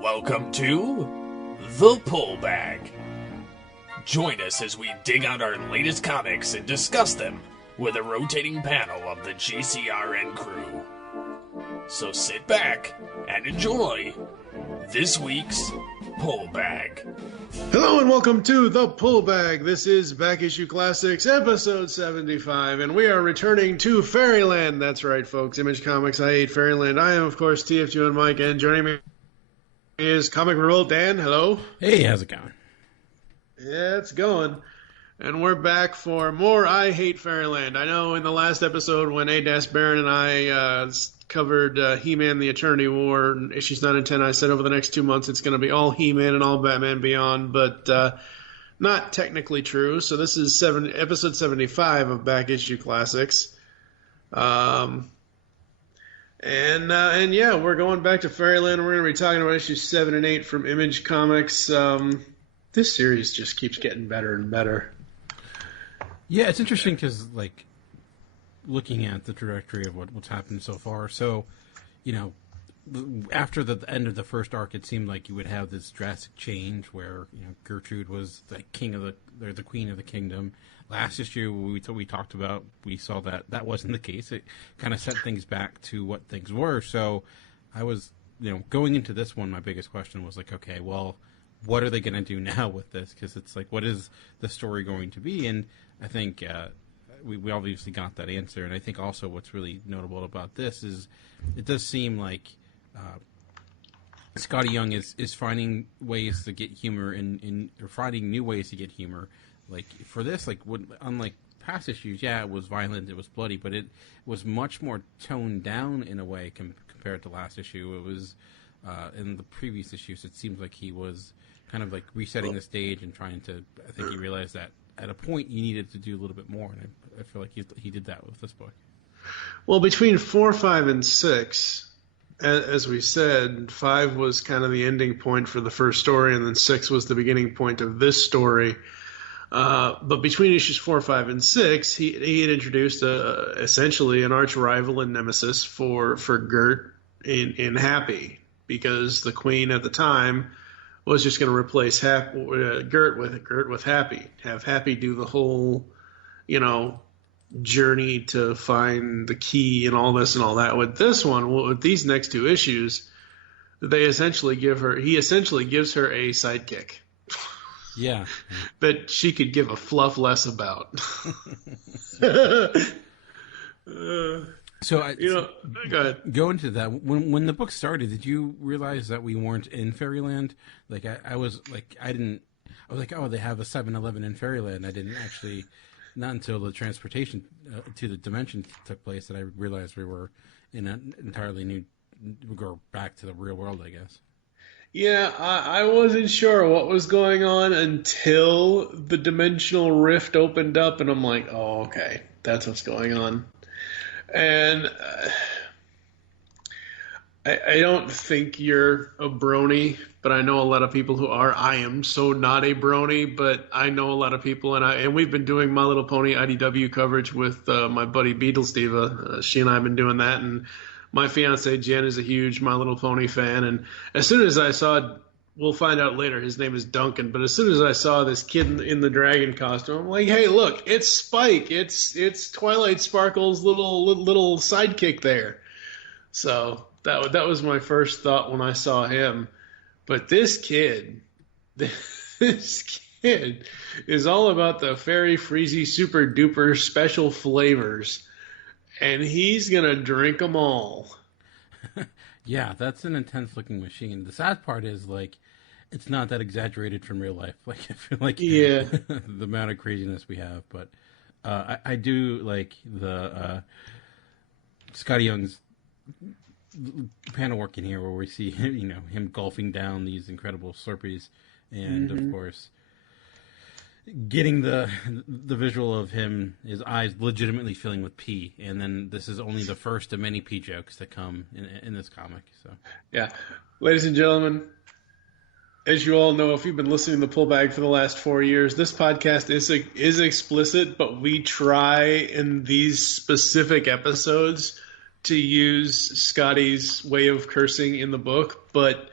Welcome to The Pull Bag. Join us as we dig out our latest comics and discuss them with a rotating panel of the GCRN crew. So sit back and enjoy this week's Pull Bag. Hello and welcome to The Pull Bag. This is Back Issue Classics, episode 75, and we are returning to Fairyland. That's right, folks. Image Comics, I Hate Fairyland. I am, of course, TFG and Mike, and joining me is ComicRevolt Dan. Hello. Hey, how's it going? Yeah, it's going. And we're back for more I Hate Fairyland. I know in the last episode when A. Baron and I covered He-Man the Eternity War, issues 9 and 10, I said over the next 2 months it's going to be all He-Man and all Batman Beyond, but not technically true. So this is episode 75 of Back Issue Classics. And yeah, we're going back to Fairyland. We're going to be talking about issues 7 and 8 from Image Comics. This series just keeps getting better and better. Yeah, it's interesting because, like, looking at the trajectory of what's happened so far. So, you know, after the end of the first arc, it seemed like you would have this drastic change where, you know, Gertrude was the queen of the kingdom. Last issue we talked about, we saw that wasn't the case. It kind of set things back to what things were. So I was, you know, going into this one, my biggest question was like, okay, well, what are they going to do now with this? Because it's like, what is the story going to be? And I think we obviously got that answer. And I think also what's really notable about this is it does seem like Scotty Young is finding ways to get humor or finding new ways to get humor. Like for this, like unlike past issues, yeah, it was violent, it was bloody, but it was much more toned down in a way compared to last issue. It was in the previous issues, it seems like he was kind of like resetting the stage and trying to. I think he realized that at a point you needed to do a little bit more, and I feel like he did that with this book. Well, between 4, 5, and 6, as we said, 5 was kind of the ending point for the first story, and then 6 was the beginning point of this story. But between issues 4, 5, and 6, he had introduced essentially an arch rival and nemesis for Gert in Happy, because the Queen at the time was just going to replace Gert with Happy, have Happy do the whole, you know, journey to find the key and all this and all that. With this one, with these next 2 issues, he essentially gives her a sidekick. Yeah. That she could give a fluff less about. So, go ahead. Go into that. When the book started, did you realize that we weren't in Fairyland? Like, I was like, I was like, oh, they have a 7-Eleven in Fairyland. I didn't actually, not until the transportation to the dimension took place that I realized we were in an entirely new, we go back to the real world, I guess. Yeah, I wasn't sure what was going on until the dimensional rift opened up, and I'm like, oh, okay, that's what's going on. And I don't think you're a brony, but I know a lot of people who are. I am so not a brony, but I know a lot of people, and we've been doing My Little Pony IDW coverage with my buddy Beatles Diva. She and I have been doing that, and my fiance Jen is a huge My Little Pony fan, and as soon as I saw, we'll find out later, his name is Duncan, but as soon as I saw this kid in the dragon costume, I'm like, hey, look, it's Spike, it's Twilight Sparkle's little sidekick there. So that was my first thought when I saw him. But this kid is all about the Fairy Freezy Super Duper special flavors. And he's going to drink them all. Yeah, that's an intense-looking machine. The sad part is, like, it's not that exaggerated from real life. Like, I feel like the amount of craziness we have. But I do like the Scotty Young's panel work in here where we see him, you know, him golfing down these incredible Slurpees. And, of course, getting the visual of him, his eyes legitimately filling with pee, and then this is only the first of many pee jokes that come in this comic. So yeah, ladies and gentlemen, as you all know, if you've been listening to the Pull Bag for the last 4 years, this podcast is explicit, but we try in these specific episodes to use Scotty's way of cursing in the book, but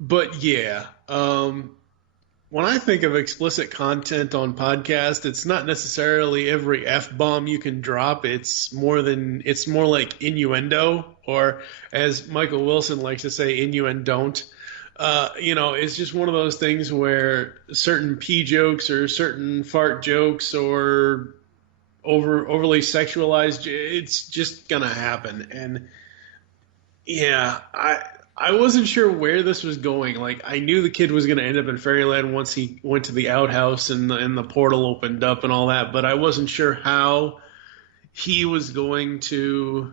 But yeah, when I think of explicit content on podcast, it's not necessarily every F-bomb you can drop. It's more like innuendo, or as Michael Wilson likes to say, innuendon't. It's just one of those things where certain pee jokes or certain fart jokes or overly sexualized, it's just gonna happen. And yeah, I wasn't sure where this was going. Like, I knew the kid was going to end up in Fairyland once he went to the outhouse and the portal opened up and all that, but I wasn't sure how he was going to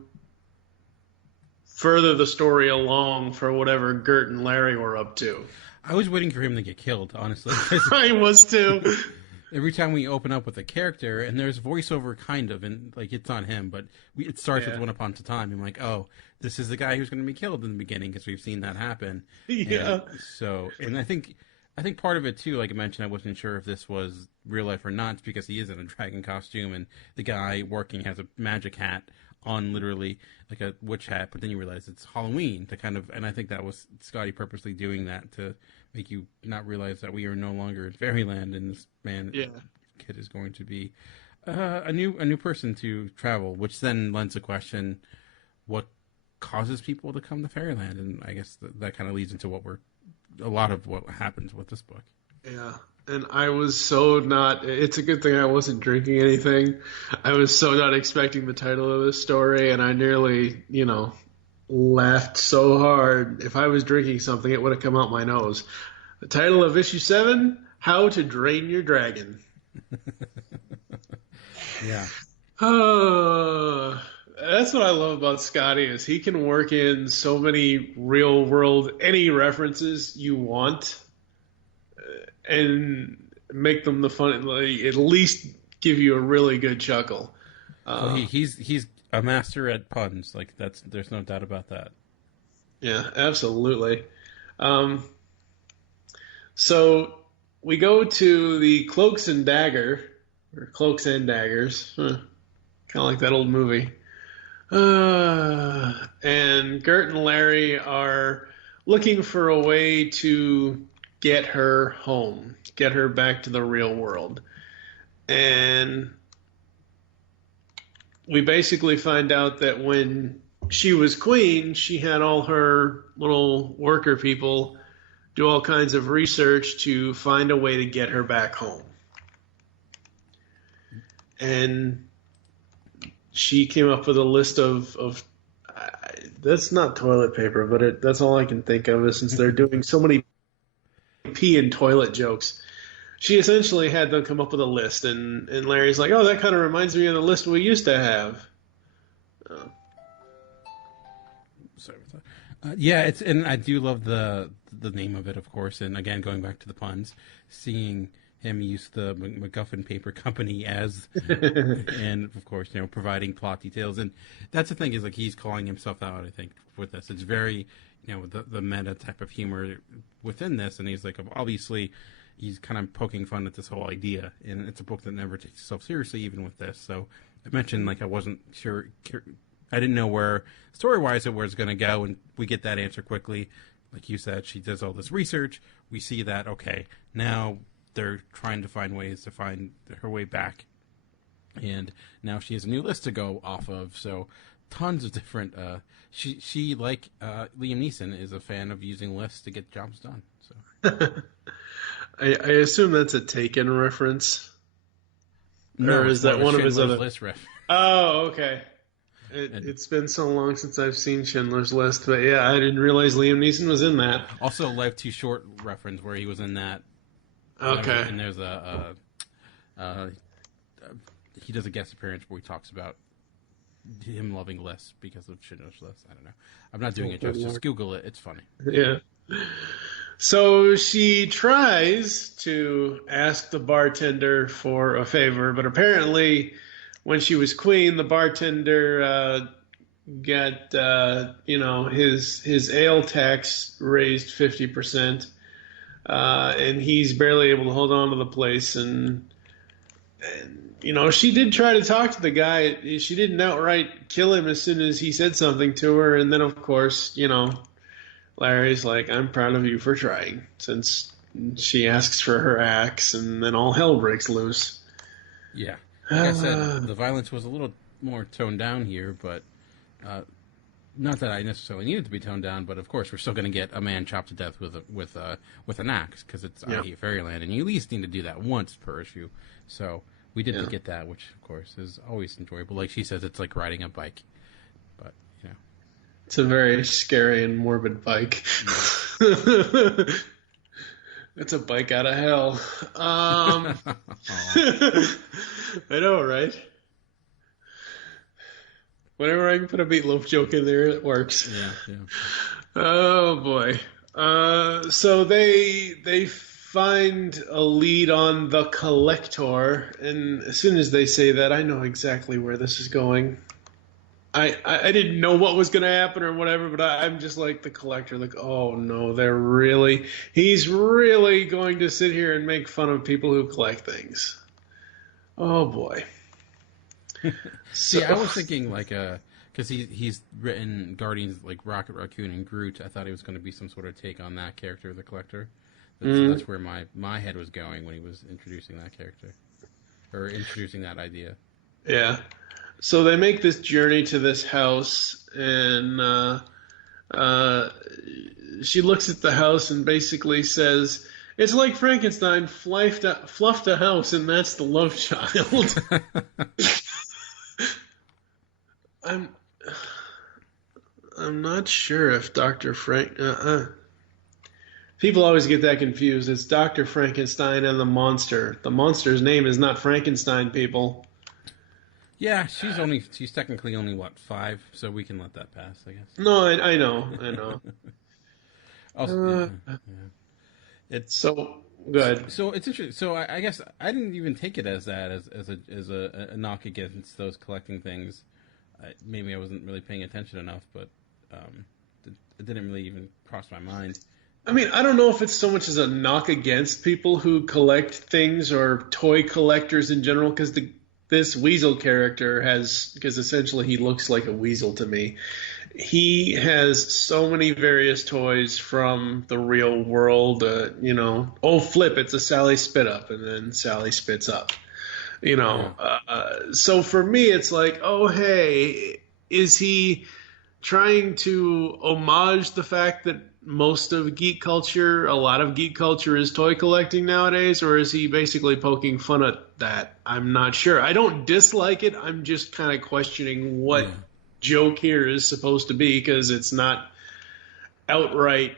further the story along for whatever Gert and Larry were up to. I was waiting for him to get killed, honestly. I was too. Every time we open up with a character, and there's voiceover kind of, and like it's on him, but it starts with One Upon a Time. I'm like, oh, this is the guy who's going to be killed in the beginning because we've seen that happen. Yeah. And I think part of it too, like I mentioned, I wasn't sure if this was real life or not, it's because he is in a dragon costume, and the guy working has a magic hat on, literally like a witch hat, but then you realize it's Halloween to kind of, and I think that was Scotty purposely doing that to make you not realize that we are no longer in Fairyland, and this kid is going to be a new person to travel, which then lends a question: what causes people to come to Fairyland? And I guess that kind of leads into a lot of what happens with this book. Yeah. And I was so not, it's a good thing I wasn't drinking anything. I was so not expecting the title of this story, and I nearly, laughed so hard. If I was drinking something, it would have come out my nose. The title of issue 7, How to Drain Your Dragon. Yeah. That's what I love about Scotty, is he can work in so many real world, any references you want, and make them the fun, like, at least give you a really good chuckle. He's a master at puns. Like, there's no doubt about that. Yeah, absolutely. So we go to the Cloaks and Daggers, kind of like that old movie. And Gert and Larry are looking for a way to get her home, get her back to the real world. And we basically find out that when she was queen, she had all her little worker people do all kinds of research to find a way to get her back home. And she came up with a list of that's not toilet paper, but that's all I can think of, is since they're doing so many pee and toilet jokes. She essentially had them come up with a list, and Larry's like, oh, that kind of reminds me of the list we used to have. Sorry about that. And I do love the name of it, of course, and again, going back to the puns, seeing him use the MacGuffin Paper Company as, and of course, providing plot details. And that's the thing, is like he's calling himself out, I think, with this. It's very, the meta type of humor within this, and he's like, obviously, he's kind of poking fun at this whole idea, and it's a book that never takes itself seriously, even with this. So I mentioned, like, I wasn't sure, I didn't know where, story-wise, it was going to go, and we get that answer quickly. Like you said, she does all this research, we see that, okay, now they're trying to find ways to find her way back, and now she has a new list to go off of, so tons of different, she like Liam Neeson, is a fan of using lists to get jobs done, so. I assume that's a Taken reference. No, or is that one of his other list reference? Oh, okay. It's been so long since I've seen Schindler's List, but yeah, I didn't realize Liam Neeson was in that. Also, Life Too Short reference, where he was in that. Okay. And there's he does a guest appearance where he talks about him loving lists because of Schindler's List. I don't know. I'm not doing it justice. Just Google it. It's funny. Yeah. So she tries to ask the bartender for a favor, but apparently when she was queen, the bartender got his ale tax raised 50%, and he's barely able to hold on to the place. And she did try to talk to the guy. She didn't outright kill him as soon as he said something to her, and then of course Larry's like, I'm proud of you for trying, since she asks for her axe, and then all hell breaks loose. Yeah. Like I said, the violence was a little more toned down here, but not that I necessarily needed to be toned down. But of course, we're still going to get a man chopped to death with an axe because it's I Hate Fairyland, and you at least need to do that once per issue. So we did get that, which of course is always enjoyable. Like she says, it's like riding a bike, but you know, it's a very scary and morbid bike. It's a bike out of hell. I know, right? Whenever I can put a meatloaf joke in there, it works. Yeah. Oh boy. So they find a lead on the Collector, and as soon as they say that, I know exactly where this is going. I didn't know what was going to happen or whatever, but I'm just like the Collector, like, oh no, he's really going to sit here and make fun of people who collect things. Oh boy. See, I was thinking like because he's written Guardians like Rocket Raccoon and Groot. I thought he was going to be some sort of take on that character, the Collector. That's where my head was going when he was introducing that character or introducing that idea. Yeah. So they make this journey to this house, and she looks at the house and basically says, "It's like Frankenstein fluffed a house, and that's the love child." I'm not sure if Dr. Frank. People always get that confused. It's Dr. Frankenstein and the monster. The monster's name is not Frankenstein, people. Yeah, she's technically only 5, so we can let that pass, I guess. No, I know. Also, yeah. It's so good. So it's interesting. So I guess I didn't even take it as that as a knock against those collecting things. Maybe I wasn't really paying attention enough, but it didn't really even cross my mind. I mean, I don't know if it's so much as a knock against people who collect things or toy collectors in general, because this Weasel character because essentially he looks like a weasel to me. He has so many various toys from the real world. Oh, flip, it's a Sally Spit Up, and then Sally spits up. So for me, it's like, oh, hey, is he trying to homage the fact that a lot of geek culture is toy collecting nowadays, or is he basically poking fun at that? I'm not sure. I don't dislike it. I'm just kind of questioning what joke here is supposed to be, because it's not outright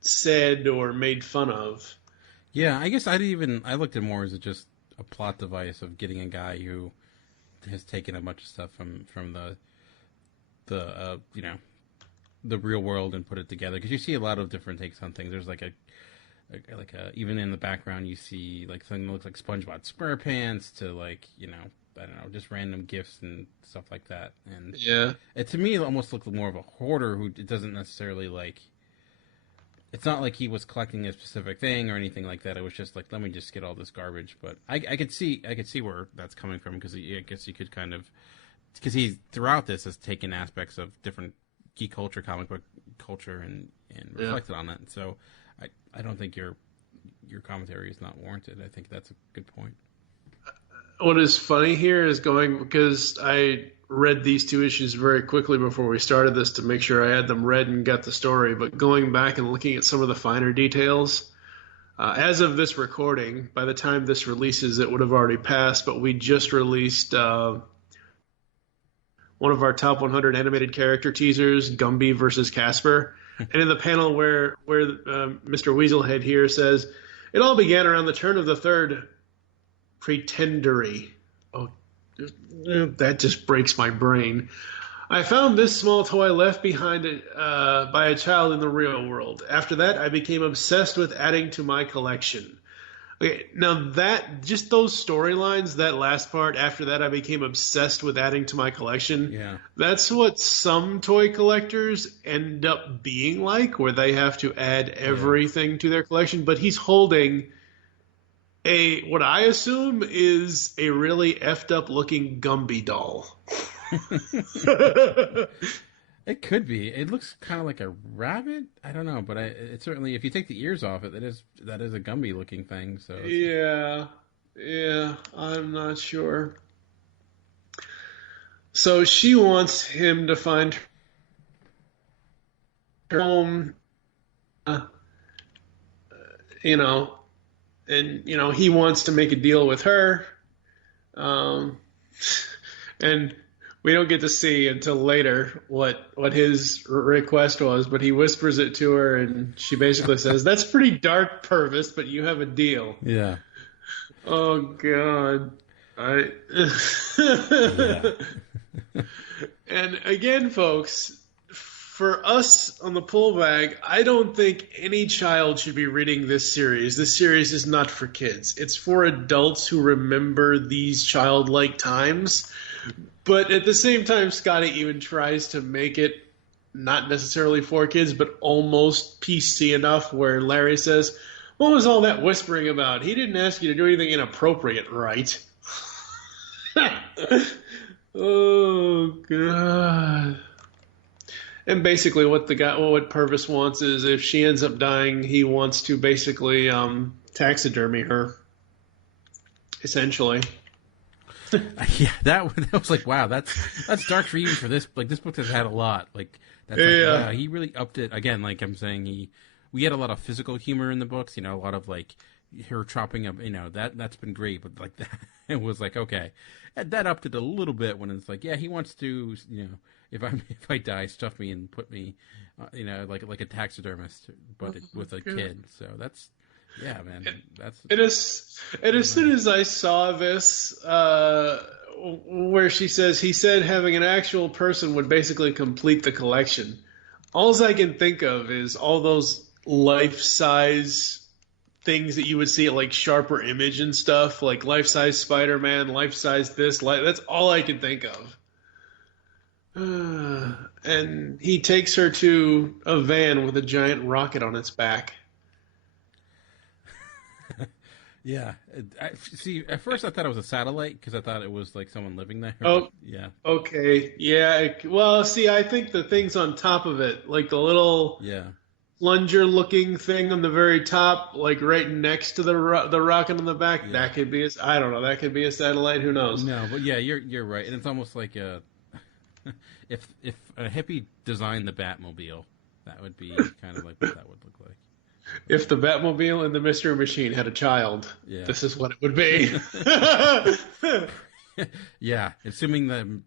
said or made fun of. Yeah, I guess I looked at it more as just a plot device of getting a guy who has taken a bunch of stuff from the real world and put it together, because you see a lot of different takes on things. There's like a even in the background you see like something that looks like SpongeBob SquarePants to like I don't know, just random gifts and stuff like that. And it to me it almost looked more of a hoarder who it doesn't necessarily like. It's not like he was collecting a specific thing or anything like that. It was just like, let me just get all this garbage. But I could see where that's coming from, because I guess you could kind of, because he throughout this has taken aspects of different geek culture, comic book culture, and reflected on that. And so I don't think your commentary is not warranted. I think that's a good point. What is funny here is because I read these 2 issues very quickly before we started this to make sure I had them read and got the story, but going back and looking at some of the finer details, as of this recording, by the time this releases, it would have already passed, but we just released one of our top 100 animated character teasers, Gumby versus Casper. And in the panel where Mr. Weaselhead here says, "It all began around the turn of the third pretendery." Oh, that just breaks my brain. "I found this small toy left behind by a child in the real world. After that, I became obsessed with adding to my collection." Okay, now just those storylines, that last part, after that I became obsessed with adding to my collection. Yeah. That's what some toy collectors end up being like, where they have to add everything to their collection. But he's holding what I assume is a really effed up looking Gumby doll. It could be. It looks kind of like a rabbit. I don't know, but it certainly, if you take the ears off it, that is a Gumby looking thing. So yeah, I'm not sure. So she wants him to find her home, you know, and he wants to make a deal with her, and we don't get to see until later what his request was, but he whispers it to her, and she basically says, "That's pretty dark, Purvis, but you have a deal." Yeah. Oh God, Yeah. And again, folks, for us on the pull bag, I don't think any child should be reading this series. This series is not for kids. It's for adults who remember these childlike times. But at the same time, Scotty even tries to make it not necessarily for kids, but almost PC enough where Larry says, "What was all that whispering about? He didn't ask you to do anything inappropriate, right?" Oh, God. And basically what Purvis wants is if she ends up dying, he wants to basically taxidermy her, essentially. Yeah, that was like, wow, that's dark for even for this. Like, this book has had a lot. Like, that's like, Yeah. wow, he really upped it. Again, like I'm saying, we had a lot of physical humor in the books. A lot of like her chopping up. That's been great. But like that, it was like, okay, that upped it a little bit when it's like, yeah, he wants to, if I die, stuff me and put me, like a taxidermist, but with a kid. So that's. Yeah, man. And as soon as I saw this, where she says he said having an actual person would basically complete the collection, all I can think of is all those life-size things that you would see at like Sharper Image and stuff, like life-size Spider-Man, life-size this, that's all I can think of. And he takes her to a van with a giant rocket on its back. Yeah. See, at first I thought it was a satellite because I thought it was like someone living there. Oh, yeah. Okay. Yeah. Well, see, I think the things on top of it, like the little plunger-looking thing on the very top, like right next to the rocket on the back, that could be I don't know. That could be a satellite. Who knows? No, but yeah, you're right, and it's almost like if a hippie designed the Batmobile, that would be kind of like what that would look like. If the Batmobile and the Mystery Machine had a child, this is what it would be. Yeah, assuming the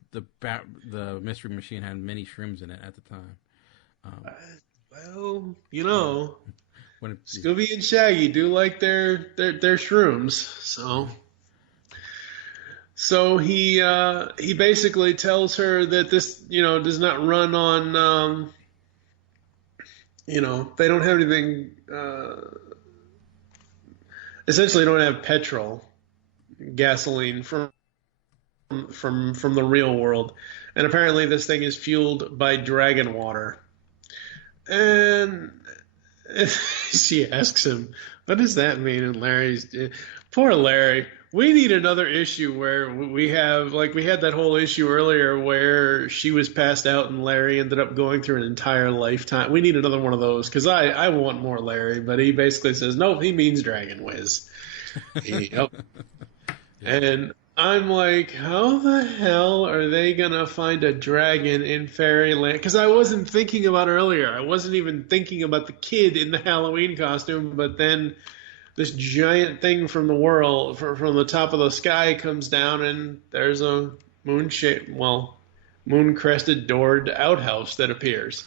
Mystery Machine had many shrooms in it at the time. Well, Scooby and Shaggy do like their shrooms, so he basically tells her that this does not run on. They don't have anything. Essentially, don't have petrol, gasoline from the real world, and apparently this thing is fueled by dragon water. And she asks him, "What does that mean?" And poor Larry. We need another issue where we had that whole issue earlier where she was passed out and Larry ended up going through an entire lifetime. We need another one of those because I want more Larry, but he basically says, no, he means Dragon Whiz. Yep. And I'm like, how the hell are they going to find a dragon in Fairyland? Because I wasn't thinking about earlier. I wasn't even thinking about the kid in the Halloween costume, but then this giant thing from the world, from the top of the sky, comes down, and there's a moon-crested doored outhouse that appears.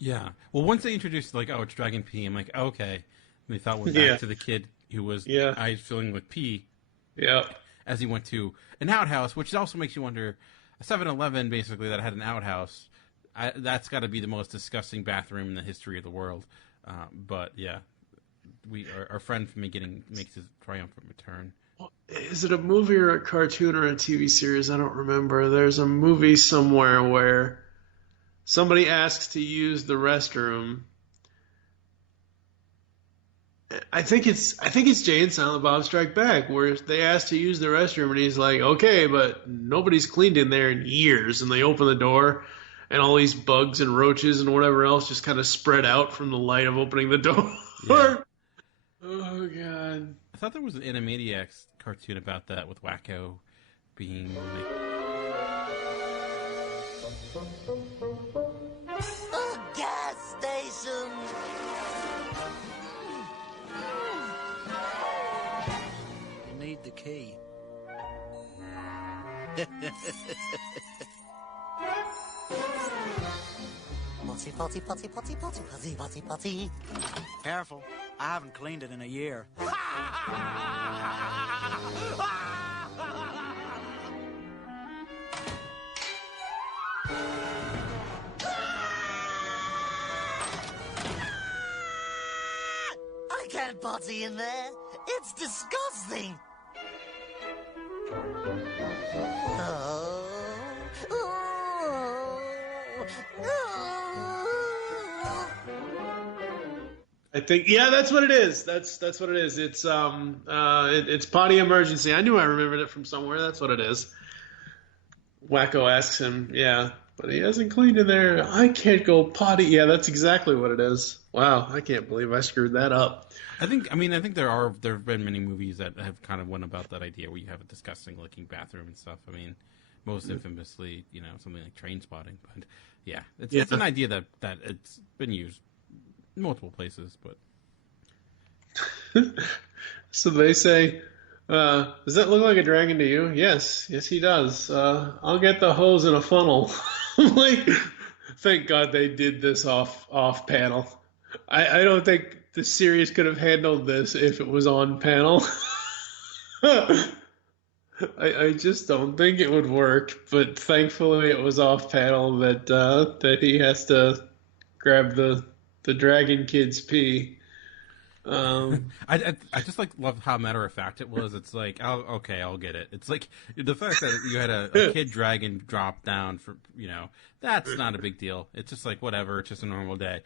Yeah. Well, once they introduced, like, it's Dragon P, I'm like, okay. And they thought we're back to the kid who was eyes filling with pee. Yeah. As he went to an outhouse, which also makes you wonder, a 7-Eleven, basically, that had an outhouse, that's got to be the most disgusting bathroom in the history of the world. But, yeah. Our friend from beginning makes his triumphant return. Is it a movie or a cartoon or a TV series? I don't remember. There's a movie somewhere where somebody asks to use the restroom. I think it's Jay and Silent Bob Strike Back, where they ask to use the restroom and he's like, okay, but nobody's cleaned in there in years, and they open the door and all these bugs and roaches and whatever else just kind of spread out from the light of opening the door. Yeah. Oh, God. I thought there was an Animaniacs cartoon about that with Wacko being like... A gas station! You need the key. Potty, potty, potty, potty, potty, potty, potty, potty. Careful, I haven't cleaned it in a year. I can't potty in there. It's disgusting. Oh. I think, yeah, that's what it is. That's what it is. It's potty emergency. I knew I remembered it from somewhere. That's what it is. Wacko asks him, yeah, but he hasn't cleaned in there. I can't go potty. Yeah, that's exactly what it is. Wow, I can't believe I screwed that up. I think there have been many movies that have kind of went about that idea where you have a disgusting looking bathroom and stuff. I mean, most infamously, something like Train Spotting. But yeah, it's an idea that it's been used in multiple places. But so they say, does that look like a dragon to you? Yes, he does. I'll get the hose in a funnel. I'm like, thank God they did this off panel. I don't think the series could have handled this if it was on panel. I just don't think it would work. But thankfully, it was off panel that he has to grab the dragon kid's pee. I just love how matter of fact it was. It's like, oh, okay, I'll get it. It's like the fact that you had a kid dragon drop down for that's not a big deal. It's just like whatever. It's just a normal day.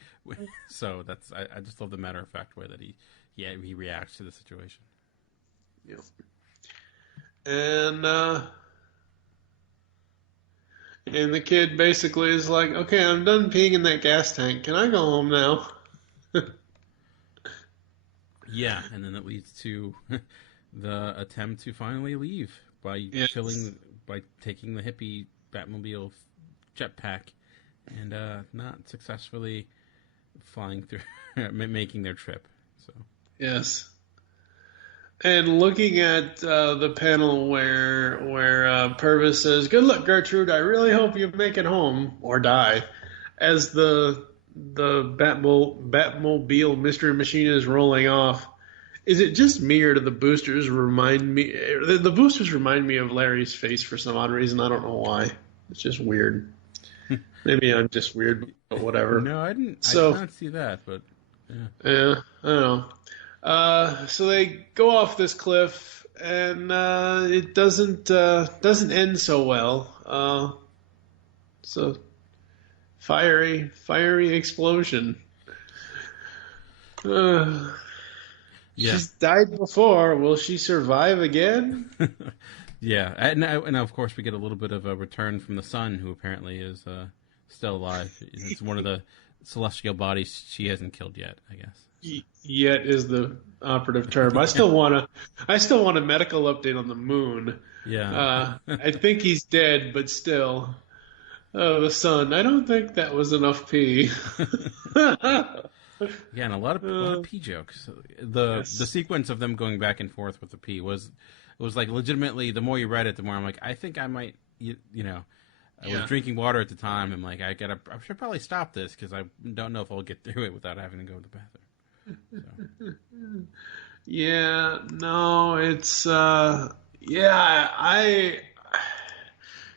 So I just love the matter of fact way that he reacts to the situation. Yep. And the kid basically is like, okay, I'm done peeing in that gas tank. Can I go home now? Yeah, and then it leads to the attempt to finally leave by taking the hippie Batmobile jetpack and not successfully flying through, making their trip. So yes, and looking at the panel where Purvis says, "Good luck, Gertrude. I really hope you make it home or die," as the Batmobile Mystery Machine is rolling off. Is it just me, or do the boosters remind me? The boosters remind me of Larry's face for some odd reason. I don't know why. It's just weird. Maybe I'm just weird, but whatever. No, I did not see that, but yeah, I don't know. So they go off this cliff, and it doesn't end so well. So fiery explosion. She's died before. Will she survive again? Yeah, and of course we get a little bit of a return from the sun, who apparently is still alive. It's one of the celestial bodies she hasn't killed yet, I guess. Yet is the operative term. I still want a medical update on the moon. Yeah. I think he's dead, but still. Oh, the sun. I don't think that was enough pee. Yeah, and a lot of pee jokes. The sequence of them going back and forth with the pee was like legitimately. The more you read it, the more I'm like, I think I might, I was drinking water at the time. I'm like, I should probably stop this because I don't know if I'll get through it without having to go to the bathroom. So. Yeah, no, it's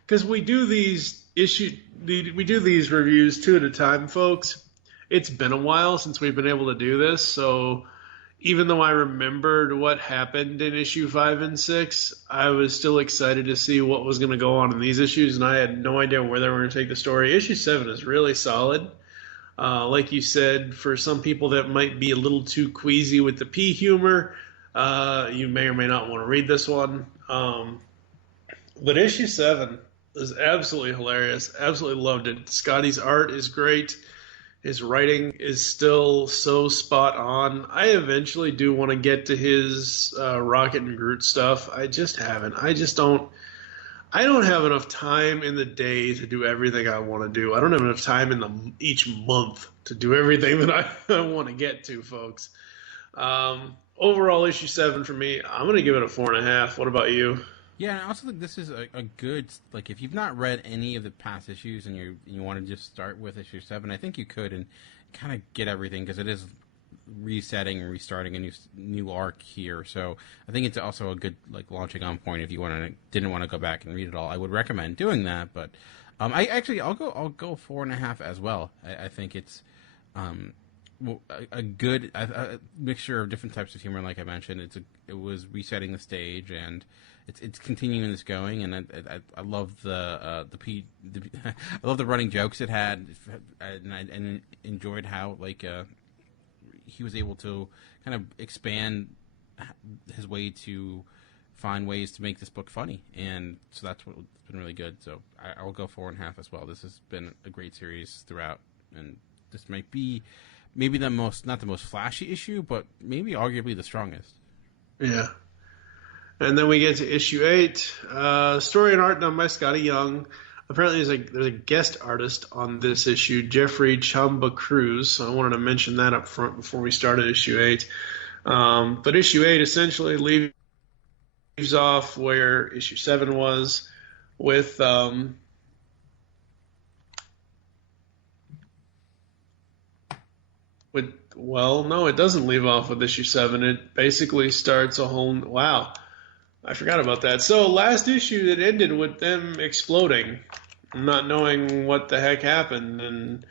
because we do these reviews 2 at a time, folks. It's been a while since we've been able to do this, so even though I remembered what happened in issue 5 and 6, I was still excited to see what was going to go on in these issues, and I had no idea where they were going to take the story. Issue 7 is really solid. Like you said, for some people that might be a little too queasy with the pee humor, you may or may not want to read this one. But issue 7, is absolutely hilarious. Absolutely loved it. Scotty's art is great. His writing is still so spot on. I eventually do want to get to his Rocket and Groot stuff. I just haven't. I don't have enough time in the day to do everything I want to do. I don't have enough time in each month to do everything that I want to get to, folks. Overall, issue 7 for me, I'm going to give it a 4.5. What about you? Yeah, and I also think this is a good, like, if you've not read any of the past issues and you want to just start with issue 7, I think you could and kind of get everything, because it is resetting and restarting a new arc here. So I think it's also a good, like, launching on point if you didn't want to go back and read it all. I would recommend doing that, but I'll go 4.5 as well. I think it's a good mixture of different types of humor, like I mentioned. It was resetting the stage, and it's continuing this going, and I love I love the running jokes it had, and I enjoyed how, like, he was able to kind of expand his way to find ways to make this book funny, and so that's what's been really good. So I'll go 4.5 as well. This has been a great series throughout, and this might be maybe not the most flashy issue, but maybe arguably the strongest. Yeah. And then we get to issue 8. Story and art done by Scotty Young. Apparently there's a guest artist on this issue, Jeffrey Chamba Cruz. So I wanted to mention that up front before we started issue 8. But issue 8 essentially leaves off where issue 7 was, with no, it doesn't leave off with issue 7. It basically starts a whole... Wow, I forgot about that. So last issue, it ended with them exploding, not knowing what the heck happened, and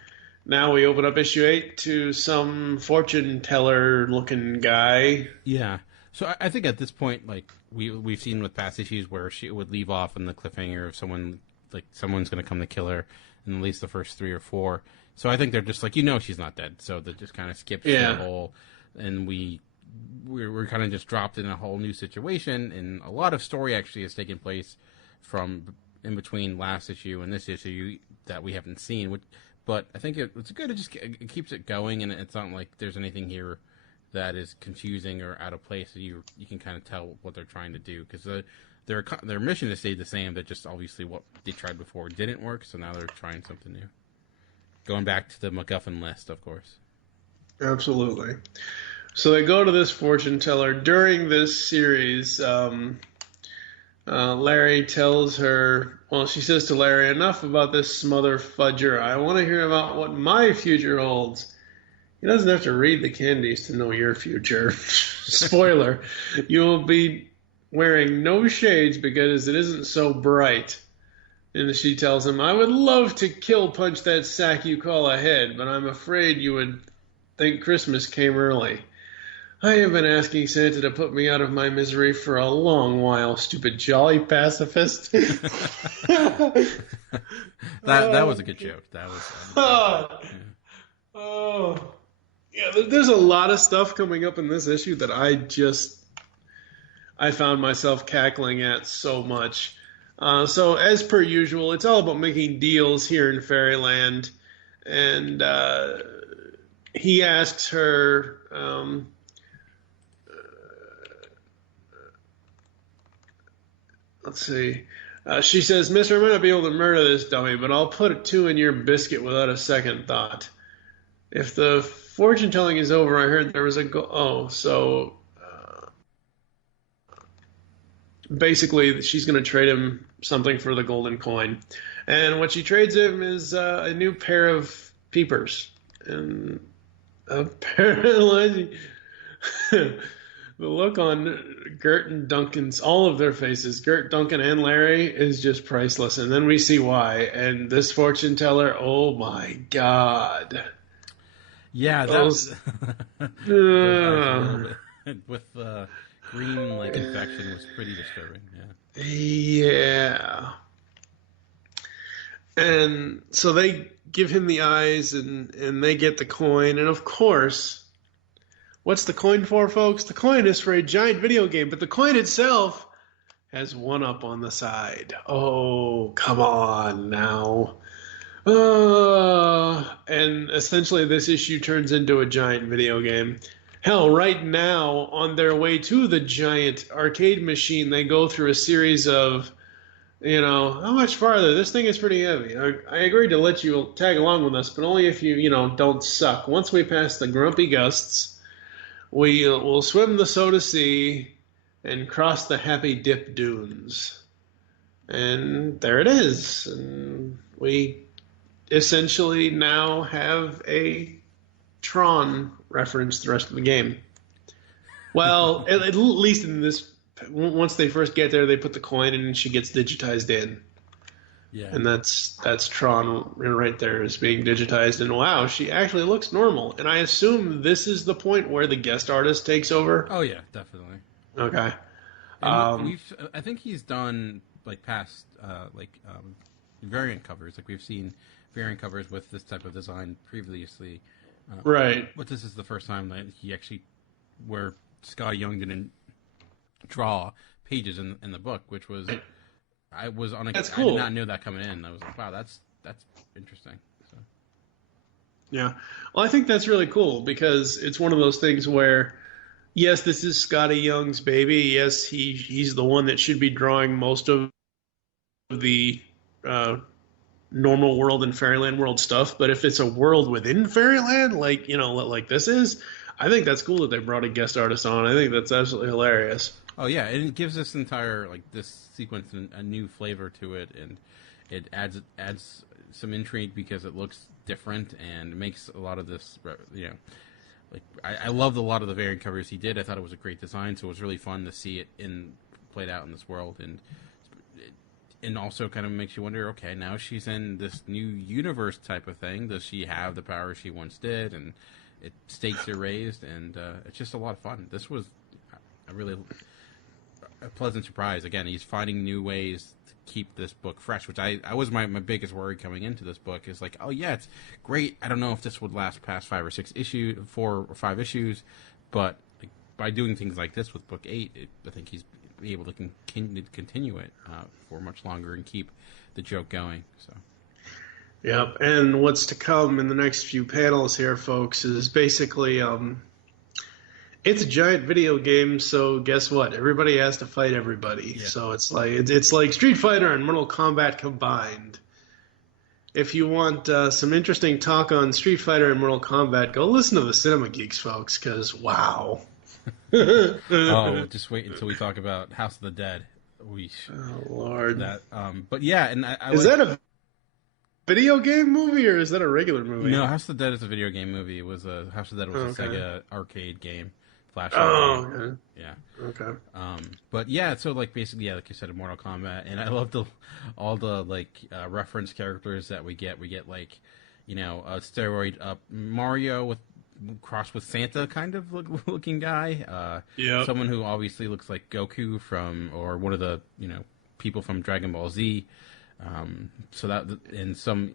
now we open up issue 8 to some fortune teller looking guy. Yeah. So I think at this point, like we've seen with past issues where she would leave off in the cliffhanger of someone's going to come to kill her in at least the first 3 or 4. So I think they're just like, she's not dead. So they just kind of skip the whole, and we're kind of just dropped in a whole new situation, and a lot of story actually has taken place from in between last issue and this issue that we haven't seen. But I think it's good. It keeps it going, and it's not like there's anything here that is confusing or out of place. So you can kind of tell what they're trying to do, because their mission has stayed the same. But just obviously what they tried before didn't work, so now they're trying something new. Going back to the MacGuffin list, of course. Absolutely. So they go to this fortune teller. During this series, Larry tells her, she says to Larry, enough about this smother fudger. I want to hear about what my future holds. He doesn't have to read the candies to know your future. Spoiler, you will be wearing no shades because it isn't so bright. And she tells him, I would love to punch that sack you call a head, but I'm afraid you would think Christmas came early. I have been asking Santa to put me out of my misery for a long while, stupid jolly pacifist. that was a good joke. That was yeah, there's a lot of stuff coming up in this issue that I found myself cackling at so much. So as per usual, it's all about making deals here in Fairyland, and he asks her, let's see, she says, Mister, I might not be able to murder this dummy, but I'll put a 2 in your biscuit without a second thought. If the fortune telling is over, I heard there was basically she's going to trade him something for the golden coin. And what she trades him is a new pair of peepers. And apparently the look on Gert and Duncan's, all of their faces, Gert, Duncan, and Larry, is just priceless. And then we see why. And this fortune teller, oh my God. Yeah, that was with green infection was pretty disturbing. Yeah. And so they give him the eyes, and they get the coin. And of course, what's the coin for, folks? The coin is for a giant video game, but the coin itself has one up on the side. Oh, come on now. And essentially this issue turns into a giant video game. Hell, right now, on their way to the giant arcade machine, they go through a series of, how much farther? This thing is pretty heavy. I agreed to let you tag along with us, but only if you, don't suck. Once we pass the grumpy gusts, we'll swim the Soda Sea and cross the Happy Dip Dunes. And there it is. And we essentially now have a Tron reference the rest of the game. Well, at least in this, once they first get there, they put the coin in and she gets digitized in. Yeah. And that's Tron right there is being digitized. And wow, she actually looks normal. And I assume this is the point where the guest artist takes over? Oh, yeah, definitely. Okay. I think he's done past variant covers. We've seen variant covers with this type of design previously. Right. But this is the first time that he actually, where Scott Young didn't draw pages in the book, which was, That's cool. I did not know that coming in. I was like, wow, that's interesting. So. Yeah. Well, I think that's really cool because it's one of those things where, yes, this is Scotty Young's baby. Yes, he's the one that should be drawing most of the normal world and Fairyland world stuff. But if it's a world within Fairyland, like this is, I think that's cool that they brought a guest artist on. I think that's absolutely hilarious. Oh yeah, and it gives this entire this sequence a new flavor to it, and it adds some intrigue because it looks different and makes a lot of this. I loved a lot of the variant covers he did. I thought it was a great design, so it was really fun to see it played out in this world, and also kind of makes you wonder, okay, now she's in this new universe type of thing. Does she have the power she once did? And stakes are raised, and it's just a lot of fun. This was a pleasant surprise. Again, he's finding new ways to keep this book fresh, which I was my biggest worry coming into this book is oh yeah, it's great. I don't know if this would last past 4 or 5 issues, but by doing things like this with book 8, I think he's able to continue it for much longer and keep the joke going. So. Yep, and what's to come in the next few panels here, folks, is basically it's a giant video game. So guess what? Everybody has to fight everybody. Yeah. So it's like Street Fighter and Mortal Kombat combined. If you want some interesting talk on Street Fighter and Mortal Kombat, go listen to the Cinema Geeks, folks, because wow. Oh, just wait until we talk about House of the Dead. Oh Lord. That. But yeah, and is that a video game movie or is that a regular movie? No, House of the Dead is a video game movie. It was House of the Dead was a Sega arcade game. Flash. Oh, game. Okay. Yeah. Okay. But yeah, so basically, yeah, like you said, Mortal Kombat, and I love all the reference characters that we get. We get a steroid up Mario with crossed with Santa kind of looking guy. Someone who obviously looks like Goku or one of the people from Dragon Ball Z. So that and some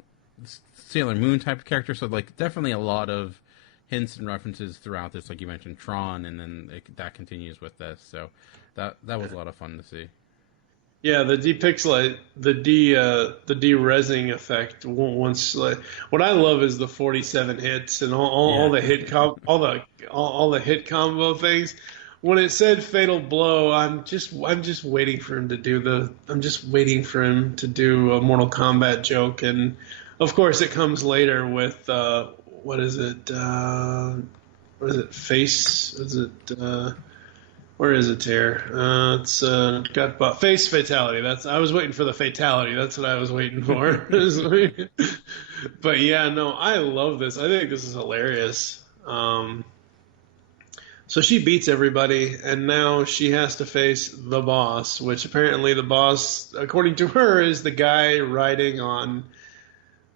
Sailor Moon type of character. So definitely a lot of hints and references throughout this, like you mentioned Tron, and then that continues with this. So that was a lot of fun to see. Yeah, the depixelate, the de-resing effect. Once, what I love is the 47 hits and all the hit all the hit combo things. When it said Fatal Blow, I'm just waiting for him to do a Mortal Kombat joke, and of course it comes later with what is it? Face? Is it? Where is it here? It's got Face Fatality. I was waiting for the fatality. That's what I was waiting for. But yeah, no, I love this. I think this is hilarious. So she beats everybody, and now she has to face the boss, which apparently the boss, according to her, is the guy riding on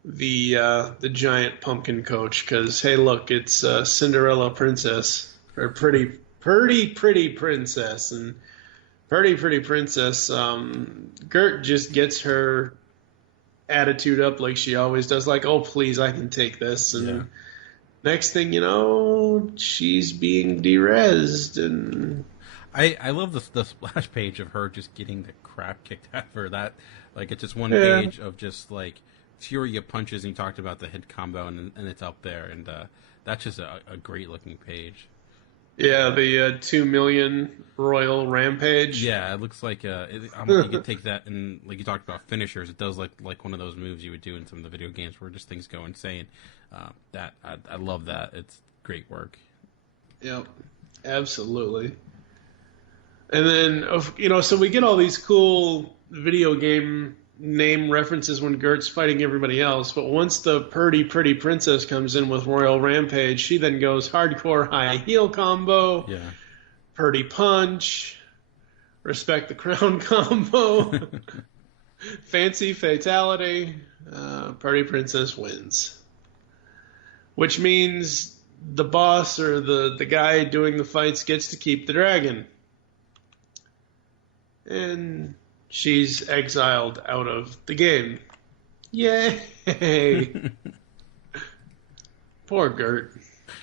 the giant pumpkin coach. Because hey, look, it's Cinderella Princess, or pretty princess, and pretty princess. Gert just gets her attitude up like she always does, like, oh please, I can take this, and. Yeah. Next thing you know, she's being de-resed, and I love the splash page of her just getting the crap kicked out of her. That, like, it's just one page of just, like, fury of punches, and you talked about the hit combo, and it's up there, and that's just a great-looking page. Yeah, the 2 million Royal Rampage. Yeah, it looks like you could take that, and like you talked about finishers, it does like one of those moves you would do in some of the video games where just things go insane. I love that. It's great work. Yep, absolutely. And then, so we get all these cool video game name references when Gert's fighting everybody else, but once the pretty princess comes in with Royal Rampage, she then goes hardcore high heel combo, Purdy punch, respect the crown combo, fancy fatality, Purdy princess wins. Which means the boss or the guy doing the fights gets to keep the dragon. And she's exiled out of the game. Yay! Poor Gert.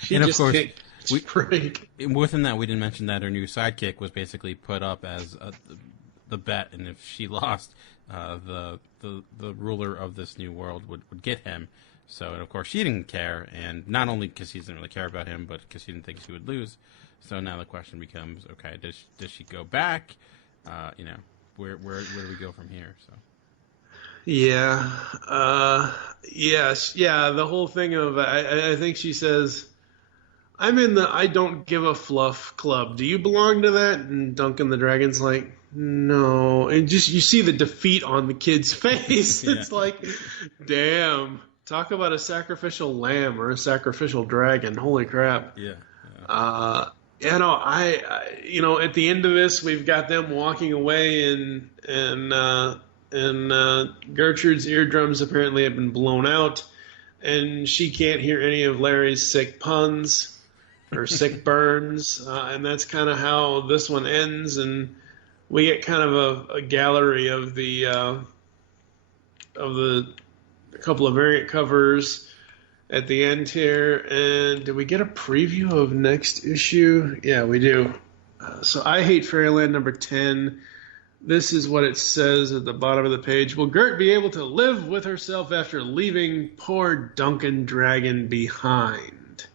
She and of just course, can't break. Within that, we didn't mention that her new sidekick was basically put up as the bet, and if she lost, the ruler of this new world would get him. So, and of course, she didn't care, and not only because she didn't really care about him, but because she didn't think she would lose. So now the question becomes, okay, does she go back? Where do we go from here? So. Yeah. Yes. Yeah. The whole thing of I think she says, "I'm in the I don't give a fluff club. Do you belong to that?" And Duncan the Dragon's like, "No." And just you see the defeat on the kid's face. Yeah. It's like, damn. Talk about a sacrificial lamb or a sacrificial dragon. Holy crap. Yeah. At the end of this, we've got them walking away, and Gertrude's eardrums apparently have been blown out, and she can't hear any of Larry's sick puns or sick burns, and that's kind of how this one ends, and we get kind of a gallery of the couple of variant covers at the end here. And did we get a preview of next issue? Yeah, we do. So I Hate Fairyland number 10. This is what it says at the bottom of the page. Will Gert be able to live with herself after leaving poor Duncan Dragon behind?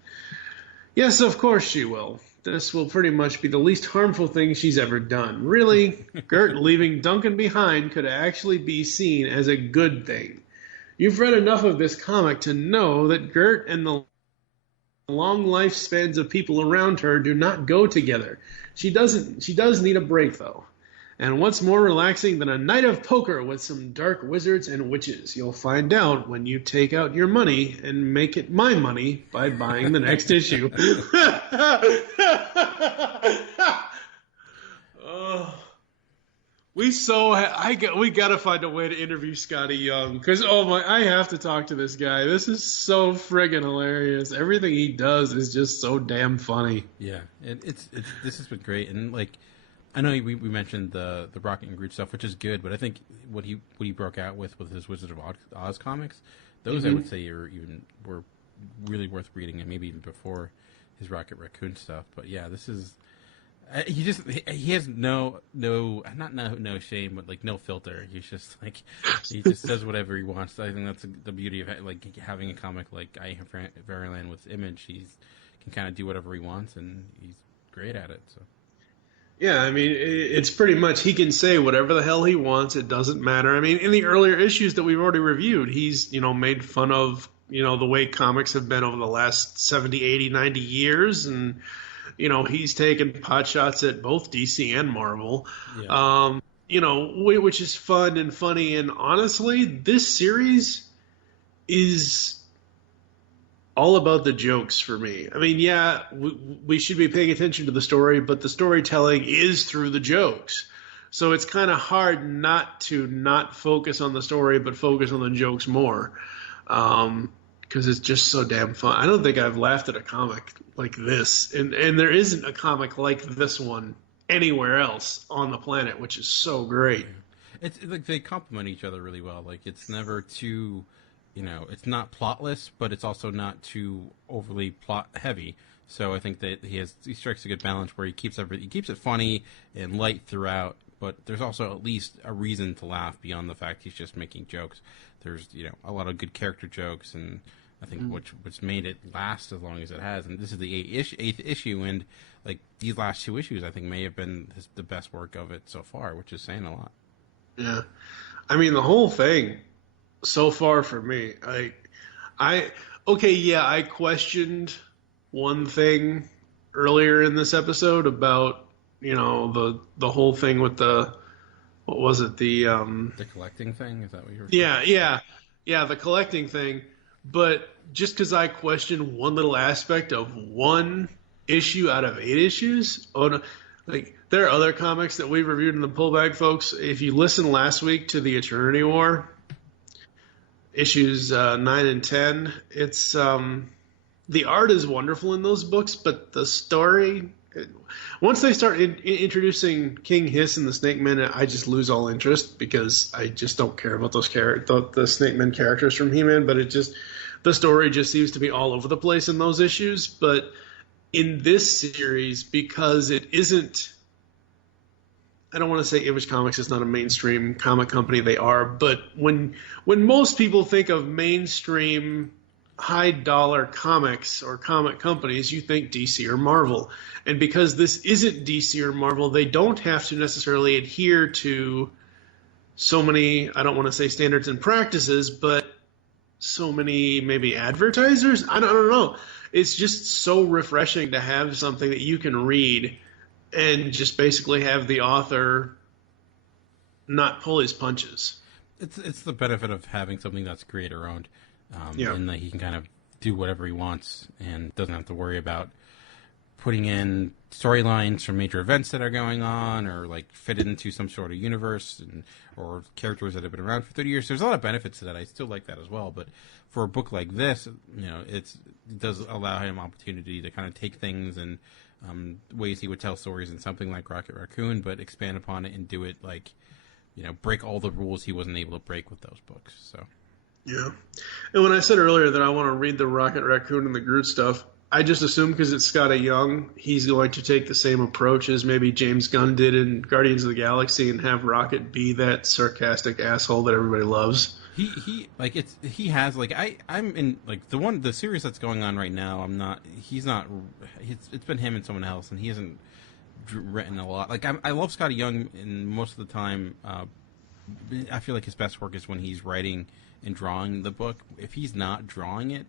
Yes, of course she will. This will pretty much be the least harmful thing she's ever done. Really, Gert leaving Duncan behind could actually be seen as a good thing. You've read enough of this comic to know that Gert and the long lifespans of people around her do not go together. She does need a break, though. And what's more relaxing than a night of poker with some dark wizards and witches? You'll find out when you take out your money and make it my money by buying the next issue. We gotta find a way to interview Scotty Young, because I have to talk to this guy. This is so friggin' hilarious. Everything he does is just so damn funny. Yeah, and this has been great. And like, I know we mentioned the Rocket and Groot stuff, which is good, but I think what he broke out with his Wizard of Oz comics, those I would say were really worth reading, and maybe even before his Rocket Raccoon stuff. But yeah, this is. He has no shame, but like no filter. He's just like he just does whatever he wants. I think that's the beauty of like having a comic like I Hate Fairyland with Image. He can kind of do whatever he wants, and he's great at it. So yeah, I mean it's pretty much he can say whatever the hell he wants. It doesn't matter. I mean, in the earlier issues that we've already reviewed, he's made fun of the way comics have been over the last 70, 80, 90 years, and he's taken pot shots at both DC and Marvel, which is fun and funny. And honestly, this series is all about the jokes for me. I mean, yeah, we should be paying attention to the story, but the storytelling is through the jokes. So it's kind of hard not to focus on the story, but focus on the jokes more. Because it's just so damn fun. I don't think I've laughed at a comic like this, and there isn't a comic like this one anywhere else on the planet, which is so great. It's like they complement each other really well. Like it's never too, it's not plotless, but it's also not too overly plot heavy. So I think that he strikes a good balance where he keeps it funny and light throughout, but there's also at least a reason to laugh beyond the fact he's just making jokes. There's a lot of good character jokes, and I think which made it last as long as it has. And this is the eighth issue, and like these last 2 issues, I think may have been the best work of it so far, which is saying a lot. Yeah, I mean the whole thing so far for me, I questioned one thing earlier in this episode about the whole thing with the collecting thing, is that what you were yeah the collecting thing, but just because I questioned one little aspect of one issue out of 8 issues, there are other comics that we reviewed in the pullback, folks. If you listened last week to the Eternity War issues 9 and 10, it's the art is wonderful in those books, but the story, once they start introducing King Hiss and the Snake Men, I just lose all interest because I just don't care about those the Snake Men characters from He-Man. But the story just seems to be all over the place in those issues. But in this series, because it isn't, I don't want to say Image Comics is not a mainstream comic company. They are, but when most people think of mainstream high-dollar comics or comic companies, you think DC or Marvel. And because this isn't DC or Marvel, they don't have to necessarily adhere to so many, I don't want to say standards and practices, but so many maybe advertisers. I don't know. It's just so refreshing to have something that you can read and just basically have the author not pull his punches. It's the benefit of having something that's creator-owned. In that he can kind of do whatever he wants and doesn't have to worry about putting in storylines from major events that are going on or like fit into some sort of universe or characters that have been around for 30 years. There's a lot of benefits to that. I still like that as well. But for a book like this, it does allow him opportunity to kind of take things and ways he would tell stories in something like Rocket Raccoon, but expand upon it and do it like, break all the rules he wasn't able to break with those books. So. Yeah. And when I said earlier that I want to read the Rocket Raccoon and the Groot stuff, I just assume because it's Scotty Young, he's going to take the same approach as maybe James Gunn did in Guardians of the Galaxy and have Rocket be that sarcastic asshole that everybody loves. I'm in like the series that's going on right now. It's been him and someone else, and he hasn't written a lot. Like I love Scotty Young, and most of the time, I feel like his best work is when he's writing and drawing the book. If he's not drawing it,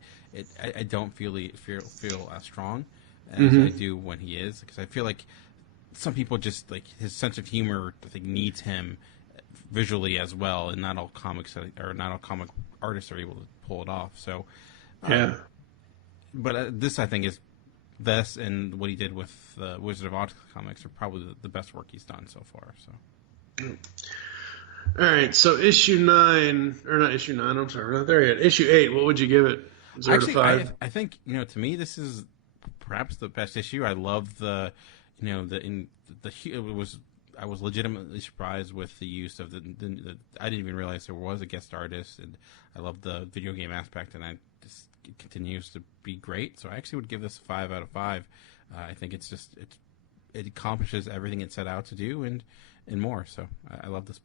I don't feel as strong as I do when he is, because I feel like some people just like his sense of humor, I think, needs him visually as well, and not all comic artists are able to pull it off. So, but this, I think, is this and what he did with the Wizard of Oz comics are probably the best work he's done so far. So. All right, so issue 9, or not issue 9, I'm sorry, we're not there yet. Issue 8, what would you give it? 0 to 5? I think, to me, this is perhaps the best issue. I love I was legitimately surprised with the use of the I didn't even realize there was a guest artist, and I love the video game aspect, and it continues to be great. So I actually would give this a 5 out of 5. I think it accomplishes everything it set out to do and more. So I love this.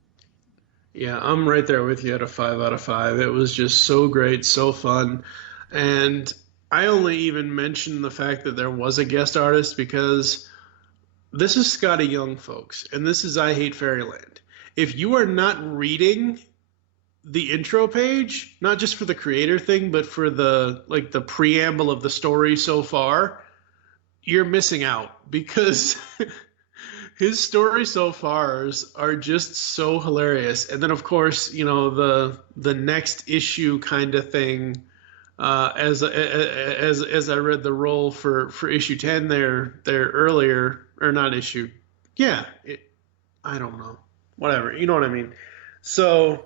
Yeah, I'm right there with you at a 5 out of 5. It was just so great, so fun. And I only even mentioned the fact that there was a guest artist because this is Scotty Young, folks, and this is I Hate Fairyland. If you are not reading the intro page, not just for the creator thing, but for the preamble of the story so far, you're missing out because his stories so far are just so hilarious. And then, of course, the next issue kind of thing. As I read the roll for issue 10 there earlier, or not issue, I don't know, whatever, you know what I mean. So,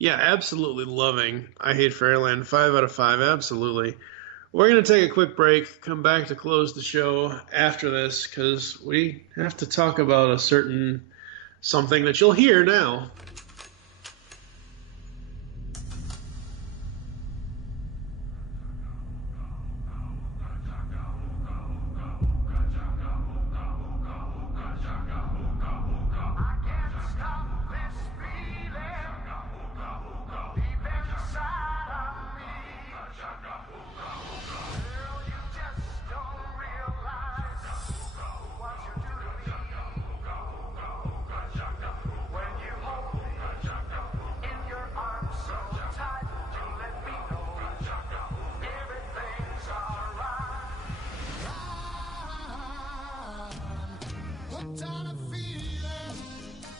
absolutely loving I Hate Fairyland, 5 out of 5, absolutely. We're going to take a quick break, come back to close the show after this, because we have to talk about something that you'll hear now.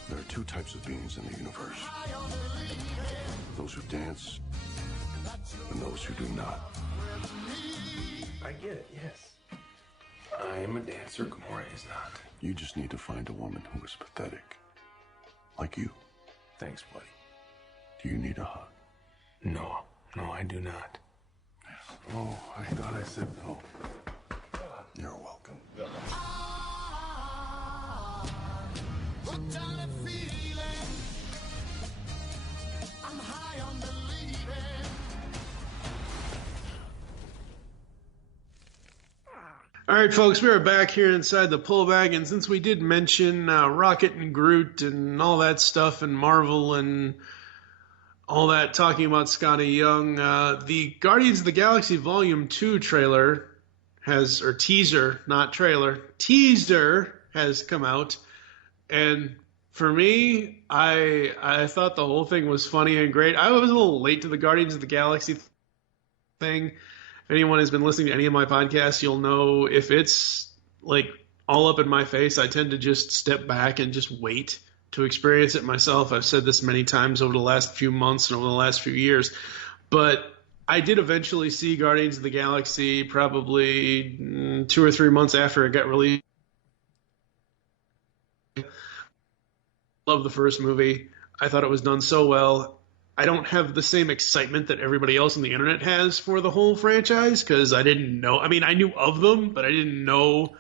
There are two types of beings in the universe. Those who dance and those who do not. I get it, yes. I am a dancer, Gamora is not. You just need to find a woman who is pathetic. Like you. Thanks, buddy. Do you need a hug? No, I do not. Oh, I thought I said no. You're welcome. All right, folks, we are back here inside the pull bag, and since we did mention Rocket and Groot and all that stuff and Marvel and all that, talking about Scotty Young, the Guardians of the Galaxy Volume 2 trailer has, or teaser, not trailer, teaser has come out, and for me, I thought the whole thing was funny and great. I was a little late to the Guardians of the Galaxy thing. If anyone has been listening to any of my podcasts, you'll know if it's like all up in my face, I tend to just step back and just wait to experience it myself. I've said this many times over the last few months and over the last few years, but I did eventually see Guardians of the Galaxy probably 2 or 3 months after it got released. Love the first movie. I thought it was done so well. I don't have the same excitement that everybody else on the internet has for the whole franchise because I didn't know. I mean, I knew of them, but I didn't know.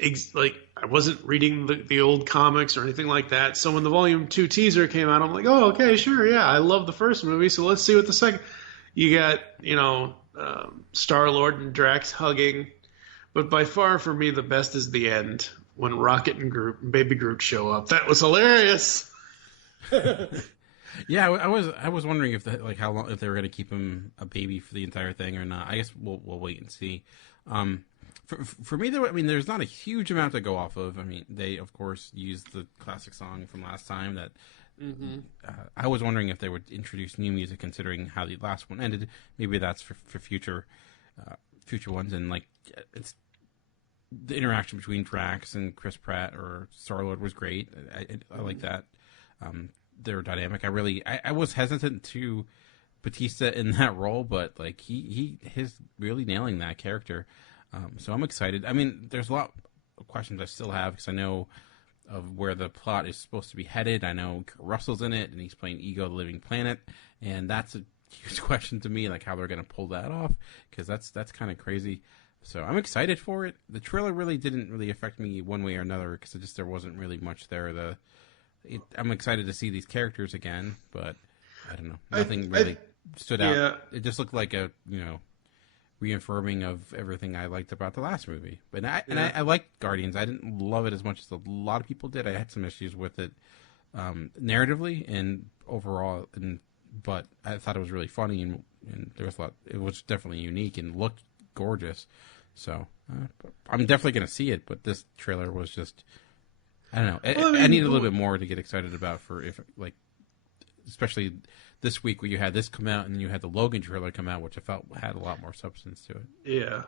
I wasn't reading the old comics or anything like that. So when the Volume 2 teaser came out, I'm like, oh, okay, sure, yeah, I love the first movie, so let's see what the second. You got, Star-Lord and Drax hugging, but by far for me the best is the end when Rocket and Groot and Baby Groot show up. That was hilarious. Yeah, I was wondering if how long, if they were going to keep him a baby for the entire thing or not. I guess we'll wait and see. For me, though, I mean, there's not a huge amount to go off of. I mean, they of course used the classic song from last time. That I was wondering if they would introduce new music, considering how the last one ended. Maybe that's for future ones, and it's the interaction between Drax and Chris Pratt or Star-Lord was great. I like that. Their dynamic. I was hesitant to Batista in that role, but he's really nailing that character. So I'm excited. I mean, there's a lot of questions I still have because I know of where the plot is supposed to be headed. I know Kurt Russell's in it, and he's playing Ego, the Living Planet, and that's a huge question to me, how they're going to pull that off, because that's kind of crazy. So I'm excited for it. The trailer really didn't really affect me one way or another because there wasn't really much there. I'm excited to see these characters again, but I don't know. Nothing really stood out. Yeah. It just looked like a reaffirming of everything I liked about the last movie. But I liked Guardians. I didn't love it as much as a lot of people did. I had some issues with it narratively and overall, but I thought it was really funny and there was a lot. It was definitely unique and looked gorgeous. So I'm definitely going to see it. But this trailer was just. I don't know. I need a little bit more to get excited about especially this week where you had this come out and you had the Logan trailer come out, which I felt had a lot more substance to it. Yeah.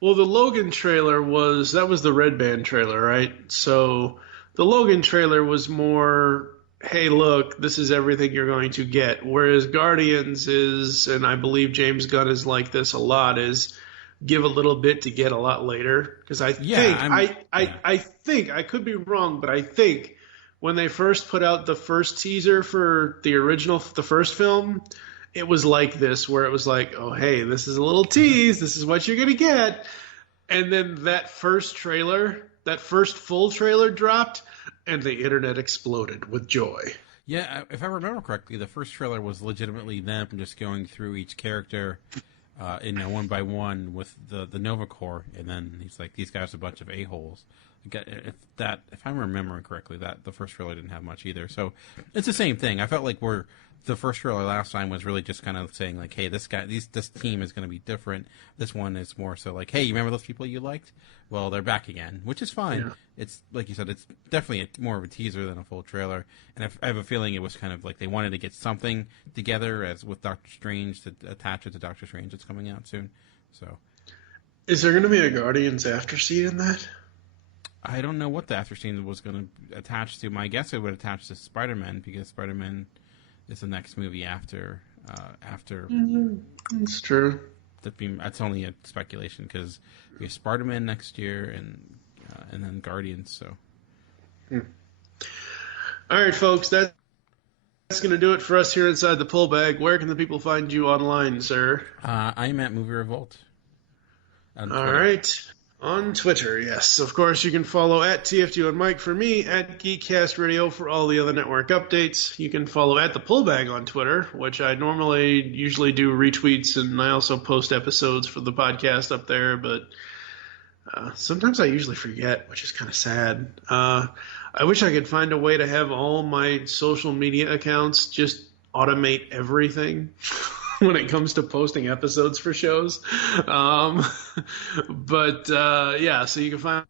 Well, the Logan trailer was the Red Band trailer, right? So the Logan trailer was more, hey, look, this is everything you're going to get. Whereas Guardians is, and I believe James Gunn is like this a lot, is give a little bit to get a lot later. Because I think I could be wrong, but I think when they first put out the first teaser for the first film, it was like this, where it was like, oh, hey, this is a little tease. This is what you're going to get. And then that first full trailer dropped, and the internet exploded with joy. Yeah, if I remember correctly, the first trailer was legitimately them just going through each character one by one with the Nova Corps, and then he's like, these guys are a bunch of a-holes. If I'm remembering correctly, that the first trailer didn't have much either. So it's the same thing. I felt like the first trailer last time was really just kind of saying like, hey, this team is going to be different. This one is more so like, hey, you remember those people you liked? Well, they're back again, which is fine. Yeah. It's like you said, it's definitely more of a teaser than a full trailer. And I have a feeling it was kind of like they wanted to get something together as with Doctor Strange to attach it to Doctor Strange. It's coming out soon. So, is there going to be a Guardians after scene in that? I don't know what the after scene was going to attach to. My guess it would attach to Spider-Man, because Spider-Man is the next movie after. That's true. That's only a speculation, because we have Spider-Man next year and then Guardians. So. All right, folks. That's going to do it for us here inside the Pull Bag. Where can the people find you online, sir? I'm at Movie Revolt. All right. On Twitter, yes. Of course, you can follow at TFG and Mike for me, at Geekcast Radio for all the other network updates. You can follow at the Pullbag on Twitter, which I usually do retweets, and I also post episodes for the podcast up there, but sometimes I usually forget, which is kind of sad. I wish I could find a way to have all my social media accounts just automate everything. When it comes to posting episodes for shows. So you can find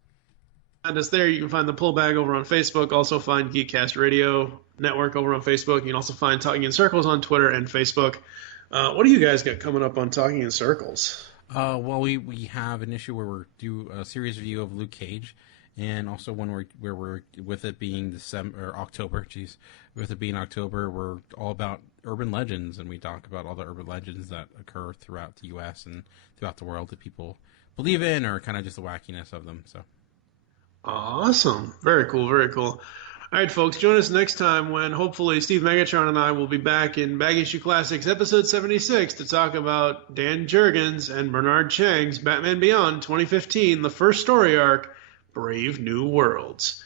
us there. You can find the Pullbag over on Facebook. Also find Geekcast Radio Network over on Facebook. You can also find Talking in Circles on Twitter and Facebook. What do you guys got coming up on Talking in Circles? Well, we have an issue where we're do a series review of Luke Cage, and also one where we're with it being October. With it being October, we're all about urban legends, and we talk about all the urban legends that occur throughout the U.S. and throughout the world that people believe in, or kind of just the wackiness of them. So, awesome, very cool, very cool. All right, folks, join us next time when hopefully Steve Megatron and I will be back in Back Issue Classics episode 76 to talk about Dan Jurgens and Bernard Chang's Batman Beyond 2015, the first story arc, Brave New Worlds.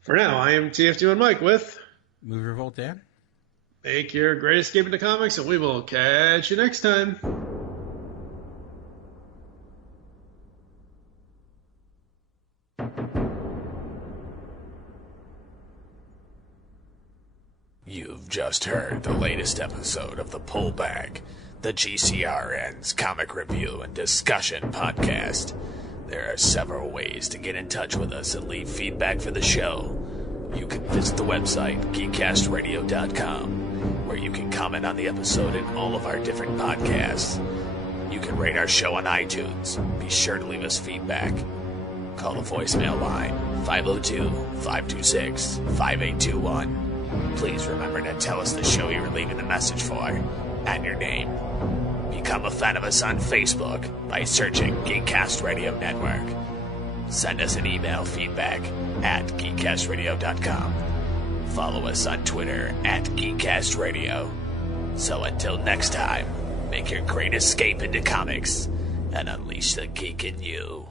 For now, I am TF2 and Mike with Movie Revolt Dan. Make your great escape into comics, and we will catch you next time. You've just heard the latest episode of the Pullbag, the GCRN's comic review and discussion podcast. There are several ways to get in touch with us and leave feedback for the show. You can visit the website, geekcastradio.com, where you can comment on the episode and all of our different podcasts. You can rate our show on iTunes. Be sure to leave us feedback. Call the voicemail line, 502-526-5821. Please remember to tell us the show you were leaving the message for and your name. Become a fan of us on Facebook by searching Geekcast Radio Network. Send us an email feedback at geekcastradio.com. Follow us on Twitter at geekcastradio. So until next time, make your great escape into comics and unleash the geek in you.